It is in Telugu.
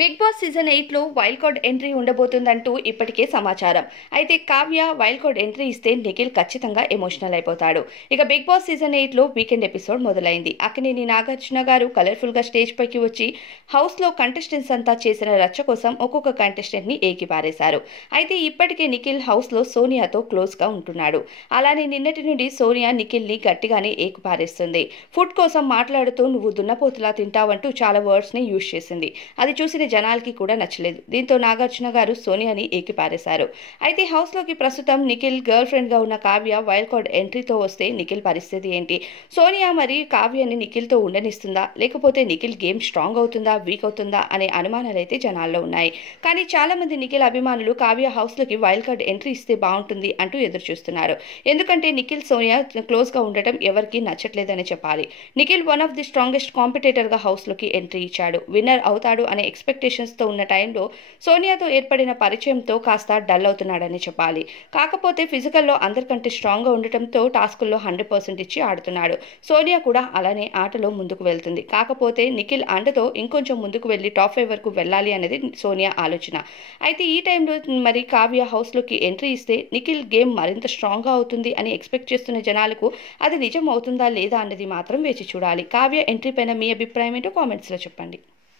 బిగ్ బాస్ సీజన్ 8లో వైల్డ్ కార్డ్ ఎంట్రీ ఉండబోతుందంటూ ఇప్పటికే సమాచారం. అయితే కావ్య వైల్డ్ కార్డ్ ఎంట్రీ ఇస్తే నిఖిల్ ఖచ్చితంగా ఎమోషనల్ అయిపోతాడు. ఇక బిగ్ బాస్ సీజన్ 8లో వీకెండ్ ఎపిసోడ్ మొదలైంది. అక్కినేని నాగార్జున గారు కలర్ఫుల్ గా స్టేజ్ పైకి వచ్చి హౌస్ లో కంటెస్టెంట్స్ అంతా చేసిన రచ్చ కోసం ఒక్కొక్క కంటెస్టెంట్ ని ఏకిపారేశారు. అయితే ఇప్పటికే నిఖిల్ హౌస్ లో సోనియాతో క్లోజ్ గా ఉంటున్నాడు. అలానే నిన్నటి నుండి సోనియా నిఖిల్ ని గట్టిగానే ఏకిపారేస్తుంది. ఫుడ్ కోసం మాట్లాడుతూ నువ్వు దున్నపోతులా తింటావంటూ చాలా వర్డ్స్ ని యూజ్ చేసింది. అది చూసి జనాలకి కూడా నచ్చలేదు. దీంతో నాగార్జున గారు సోనియాని ఏకిపారేశారు. అయితే హౌస్ లోకి ప్రస్తుతం నిఖిల్ గర్ల్ ఫ్రెండ్ గా ఉన్న కావ్య వైల్డ్ కార్డ్ ఎంట్రీతో వస్తే నిఖిల్ పరిస్థితి ఏంటి? సోనియా మరి కావ్యని నిఖిల్ తో ఉండనిస్తుందా, లేకపోతే నిఖిల్ గేమ్ స్ట్రాంగ్ అవుతుందా, వీక్ అవుతుందా అనే అనుమానాలు అయితే జనాల్లో ఉన్నాయి. కానీ చాలా మంది నిఖిల్ అభిమానులు కావ్య హౌస్ లోకి వైల్డ్ కార్డ్ ఎంట్రీ ఇస్తే బాగుంటుంది అంటూ ఎదురు చూస్తున్నారు. ఎందుకంటే నిఖిల్ సోనియా క్లోజ్ గా ఉండటం ఎవరికి నచ్చట్లేదని చెప్పాలి. Nikhil one of the strongest competitor గా హౌస్ లోకి ఎంట్రీ ఇచ్చాడు. విన్నర్ అవుతాడు అనే ఎక్స్పెక్టేషన్స్ తో ఉన్న టైంలో సోనియాతో ఏర్పడిన పరిచయంతో కాస్త డల్ అవుతున్నాడని చెప్పాలి. కాకపోతే ఫిజికల్లో అందరికంటే స్ట్రాంగ్ గా ఉండటంతో టాస్కుల్లో 100% ఇచ్చి ఆడుతున్నాడు. సోనియా కూడా అలానే ఆటలో ముందుకు వెళ్తుంది. కాకపోతే నిఖిల్ అండతో ఇంకొంచెం ముందుకు వెళ్లి టాప్ 5 వరకు వెళ్ళాలి అనేది సోనియా ఆలోచన. అయితే ఈ టైంలో మరి కావ్య హౌస్ లోకి ఎంట్రీ ఇస్తే నిఖిల్ గేమ్ మరింత స్ట్రాంగ్ గా అవుతుంది అని ఎక్స్పెక్ట్ చేస్తున్న జనాలకు అది నిజం అవుతుందా లేదా అన్నది మాత్రం వేచి చూడాలి. కావ్య ఎంట్రీ పైన మీ అభిప్రాయం ఏంటో కామెంట్స్ లో చెప్పండి.